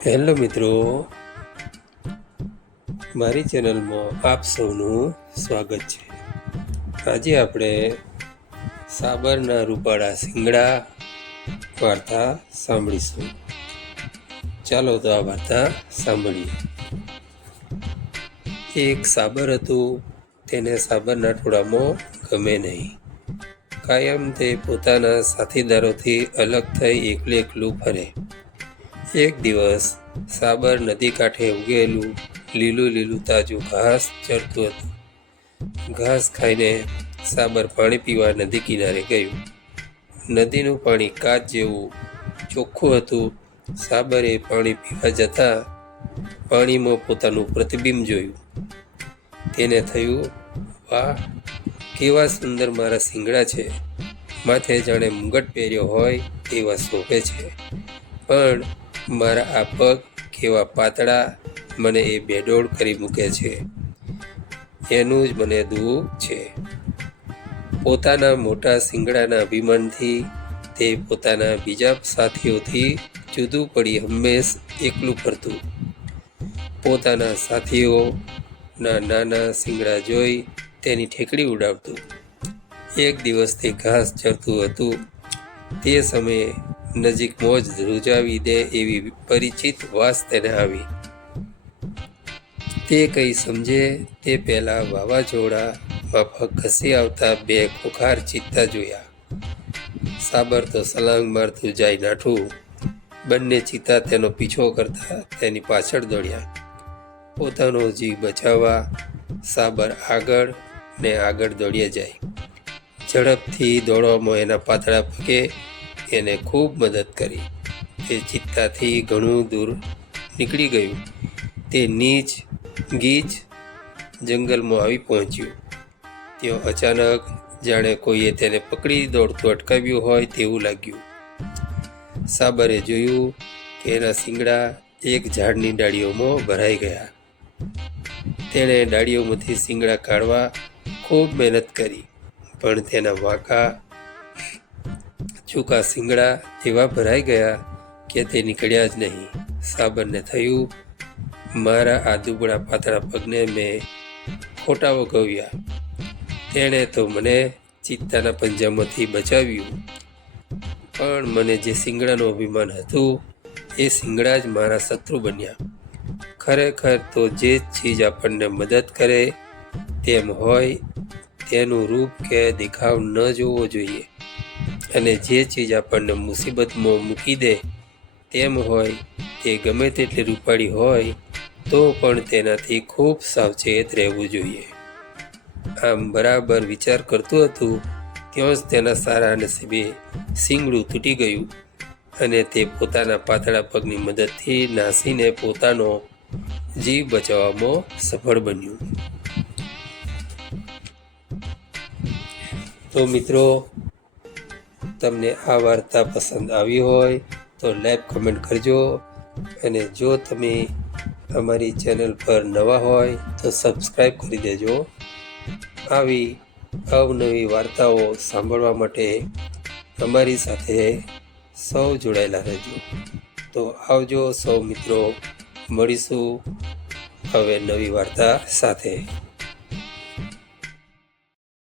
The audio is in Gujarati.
હેલો મિત્રો, મારી ચેનલમાં આપ સૌનું સ્વાગત છે। આજે આપણે સાબરના રૂપાળા શિંગડા વાર્તા સાંભળીશું। ચાલો તો આ વાર્તા સાંભળીએ। એક સાબર હતું, તેને સાબરના ટોળામાં ગમે નહીં। કાયમ તે પોતાના સાથીદારોથી અલગ થઈ એકલું ફરે। એક દિવસ સાબર નદી કાંઠે ઉગેલું લીલું તાજું ઘાસ ચરતું હતું। ઘાસ ખાઈને સાબર પાણી પીવા નદી કિનારે ગયું। નદીનું પાણી કાચ જેવું ચોખ્ખું હતું। સાબરે પાણી પીવા જતાં પાણીમાં પોતાનું પ્રતિબિંબ જોયું। તેને થયું, વાહ, કેવા સુંદર મારા શિંગડા છે। માથે જાણે મુગટ પહેર્યો હોય તેવા શોભે છે, પણ મારા આ પગ કેવા પાતળા, મને એ બેડોળ કરી મૂકે છે। એનું જ મને દુઃખ છે। પોતાના મોટા શિંગડાના અભિમાનથી તે પોતાના બીજા સાથીઓથી જુદું પડી હંમેશ એકલું ફરતું। પોતાના સાથીઓના નાના શિંગડા જોઈ તેની ઠેકડી ઉડાવતું। એક દિવસ તે ઘાસ ચરતું હતું, તે સમયે નજીક મોજ ધ્રુજાવી દે એવી પરિચિત વાસ તેને આવી। તે કંઈ સમજે તે પહેલાં વાવાઝોડા માફક ઘસી આવતા બે ખોખાર ચિત્તા જોયા। સાબર તો સલાંગ મારતું જાય નાઠું। બંને ચિત્તા તેનો પીછો કરતા તેની પાછળ દોડ્યા। પોતાનો જીવ બચાવવા સાબર આગળ ને આગળ દોડ્યા જાય। ઝડપથી દોડવામાં એના પાતળા પગે એને ખૂબ મદદ કરી। તે ચિત્તાથી ઘણું દૂર નીકળી ગયું। તે નીચ ગીચ જંગલમાં આવી પહોંચ્યું। ત્યાં અચાનક જાણે કોઈએ તેને પકડી દોડતું અટકાવ્યું હોય તેવું લાગ્યું। સાબરે જોયું કે એના શિંગડા એક ઝાડની ડાળીઓમાં ભરાઈ ગયા। તેણે ડાળીઓમાંથી શિંગડા કાઢવા ખૂબ મહેનત કરી, પણ તેના વાંકા ચૂકા શિંગડા એવા ભરાઈ ગયા કે તે નીકળ્યા જ નહીં। સાબરને થયું, મારા આ દુબળા પાતળા પગને મેં ખોટા વગવ્યા। તેણે તો મને ચિત્તાના પંજામાંથી બચાવ્યું, પણ મને જે શિંગડાનું અભિમાન હતું એ શિંગડા જ મારા શત્રુ બન્યા। ખરેખર તો જે ચીજ આપણને મદદ કરે તેમ હોય તેનું રૂપ કે દેખાવ ન જોવો જોઈએ, અને જે ચીજ આપણને મુસીબતમાં મૂકી દે તેમ હોય તે ગમે તેટલી રૂપાળી હોય તો પણ તેનાથી ખૂબ સાવચેત રહેવું જોઈએ। આમ બરાબર વિચાર કરતું હતું ત્યાં જ તેના સારા નસીબે શિંગડું તૂટી ગયું અને તે પોતાના પાતળા પગની મદદથી નાસીને પોતાનો જીવ બચાવવામાં સફળ બન્યું। તો મિત્રો, તમને આ વાર્તા પસંદ આવી હોય તો લાઈક કમેન્ટ કરજો, અને જો તમે અમારી ચેનલ પર નવા હોય તો સબસ્ક્રાઈબ કરી દેજો। આવી અવનવી વાર્તાઓ સાંભળવા માટે અમારી સાથે સૌ જોડાયેલા રહેજો। તો આવજો સૌ મિત્રો, મળીશું હવે નવી વાર્તા સાથે।